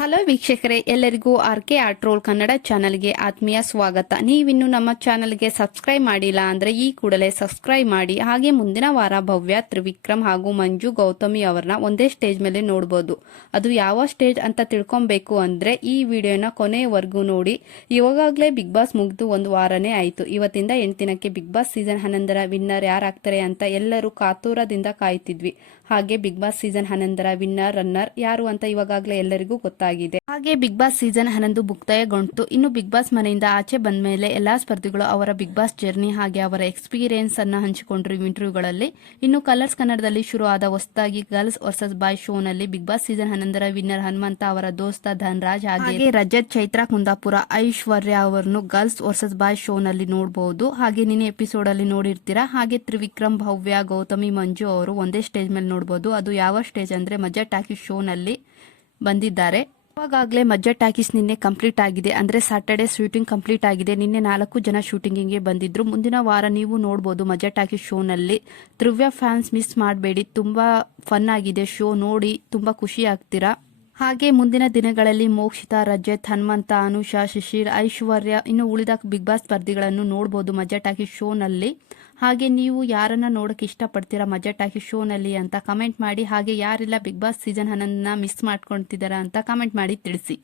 Hello ವೀಕ್ಷಕರೇ, ಎಲ್ಲರಿಗೂ RK art roll Kannada ಚಾನಲ್ಗೆ ಆತ್ಮೀಯ ಸ್ವಾಗತ. ನೀವಿನ್ನು ನಮ್ಮ ಚಾನಲ್ಗೆ ಸಬ್ಸ್ಕ್ರೈಬ್ ಮಾಡಿಲ್ಲ ಅಂದ್ರೆ ಈ ಕೂಡಲೇ ಸಬ್ಸ್ಕ್ರೈಬ್ ಮಾಡಿ. ಹಾಗೆ ಮುಂದಿನ ವಾರ ಭವ್ಯ, ತ್ರಿವಿಕ್ರಮ್ ಹಾಗೂ ಮಂಜು ಗೌತಮಿ ಅವರನ್ನ ಒಂದೇ ಸ್ಟೇಜ್ ಮೇಲೆ ನೋಡಬಹುದು. ಅದು ಯಾವ ಸ್ಟೇಜ್ ಅಂತ ತಿಳ್ಕೊಬೇಕು ಅಂದ್ರೆ ಈ ವಿಡಿಯೋನ ಕೊನೆಯವರೆಗೂ ನೋಡಿ. ಇವಾಗಲೇ ಬಿಗ್ ಬಾಸ್ ಮುಗಿದು ಒಂದು ವಾರನೇ ಆಯ್ತು. ಇವತ್ತಿಂದ 8 ದಿನಕ್ಕೆ ಬಿಗ್ ಬಾಸ್ ಸೀಸನ್ 11ರ ವಿನ್ನರ್ ಯಾರಾಗ್ತಾರೆ ಅಂತ ಎಲ್ಲರೂ ಕಾತುರದಿಂದ ಕಾಯ್ತಿದ್ವಿ. ಹಾಗೆ ಬಿಗ್ ಬಾಸ್ ಸೀಸನ್ 11ರ ವಿನ್ನರ್ ರನ್ನರ್ ಯಾರು ಅಂತ ಇವಾಗಲೇ ಎಲ್ಲರಿಗೂ ಗೊತ್ತಾಗಿದೆ. ಹಾಗೆ ಬಿಗ್ ಬಾಸ್ ಸೀಸನ್ 11 ಮುಕ್ತಾಯಗೊಂಡು ಇನ್ನು ಬಿಗ್ ಬಾಸ್ ಮನೆಯಿಂದ ಆಚೆ ಬಂದ ಮೇಲೆ ಎಲ್ಲಾ ಸ್ಪರ್ಧಿಗಳು ಅವರ ಬಿಗ್ ಬಾಸ್ ಜರ್ನಿ ಹಾಗೆ ಅವರ ಎಕ್ಸ್ಪೀರಿಯನ್ಸ್ ಅನ್ನ ಹಂಚಿಕೊಂಡ್ರು ಇಂಟರ್ವ್ಯೂಗಳಲ್ಲಿ. ಇನ್ನು ಕಲರ್ಸ್ ಕನ್ನಡದಲ್ಲಿ ಶುರು ಆದ ಹೊಸದಾಗಿ ಗರ್ಲ್ಸ್ ವರ್ಸಸ್ ಬಾಯ್ ಶೋ ನಲ್ಲಿ ಬಿಗ್ ಬಾಸ್ ಸೀಸನ್ 11ರ ವಿನ್ನರ್ ಹನುಮಂತ ಅವರ ದೋಸ್ತ ಧನ್ರಾಜ್ ಹಾಗೆ ರಜತ್, ಚೈತ್ರಾ ಕುಂದಾಪುರ, ಐಶ್ವರ್ಯ ಅವರನ್ನು ಗರ್ಲ್ಸ್ ವರ್ಸಸ್ ಬಾಯ್ ಶೋ ನಲ್ಲಿ ನೋಡಬಹುದು. ಹಾಗೆ ನಿನ್ನೆ ಎಪಿಸೋಡ್ ಅಲ್ಲಿ ನೋಡಿರ್ತೀರಾ. ಹಾಗೆ ತ್ರಿವಿಕ್ರಮ್, ಭವ್ಯ, ಗೌತಮಿ, ಮಂಜು ಅವರು ಒಂದೇ ಸ್ಟೇಜ್ ಮೇಲೆ ನೋಡಬಹುದು. ಅದು ಯಾವ ಸ್ಟೇಜ್ ಅಂದ್ರೆ ಮಜಾ ಟಾಕೀಸ್ ಶೋ ನಲ್ಲಿ ಬಂದಿದ್ದಾರೆ. ಇವಾಗಲೇ ಮಜ್ಜಾ ಟಾಕೀಸ್ ನಿನ್ನೆ ಕಂಪ್ಲೀಟ್ ಆಗಿದೆ, ಅಂದ್ರೆ ಸ್ಯಾಟರ್ಡೆ ಶೂಟಿಂಗ್ ಕಂಪ್ಲೀಟ್ ಆಗಿದೆ. ನಿನ್ನೆ 4 ಜನ ಶೂಟಿಂಗಿಗೆ ಬಂದಿದ್ರು. ಮುಂದಿನ ವಾರ ನೀವು ನೋಡಬಹುದು ಮಜ್ಜಾ ಟಾಕೀಸ್ ಶೋ ನಲ್ಲಿ. ಧ್ರುವ್ಯ ಫ್ಯಾನ್ಸ್ ಮಿಸ್ ಮಾಡಬೇಡಿ, ತುಂಬಾ ಫನ್ ಆಗಿದೆ ಶೋ, ನೋಡಿ ತುಂಬಾ ಖುಷಿ ಆಗ್ತೀರಾ. ಹಾಗೆ ಮುಂದಿನ ದಿನಗಳಲ್ಲಿ ಮೋಕ್ಷಿತಾ, ರಜತ್, ಹನುಮಂತ, ಅನುಷಾ, ಶಿಶಿರ್, ಐಶ್ವರ್ಯ ಇನ್ನು ಉಳಿದ ಬಿಗ್ ಬಾಸ್ ಸ್ಪರ್ಧಿಗಳನ್ನು ನೋಡಬಹುದು ಮಜಾ ಟಾಕೀಸ್ ಶೋ ನಲ್ಲಿ. ಹಾಗೆ ನೀವು ಯಾರನ್ನ ನೋಡಕ್ಕೆ ಇಷ್ಟಪಡ್ತೀರಾ ಮಜಾ ಟಾಕೀಸ್ ಶೋ ನಲ್ಲಿ ಅಂತ ಕಮೆಂಟ್ ಮಾಡಿ. ಹಾಗೆ ಯಾರೆಲ್ಲ ಬಿಗ್ ಬಾಸ್ ಸೀಸನ್ 11ನ ಮಿಸ್ ಮಾಡ್ಕೊಳ್ತಿದಾರ ಅಂತ ಕಮೆಂಟ್ ಮಾಡಿ ತಿಳಿಸಿ.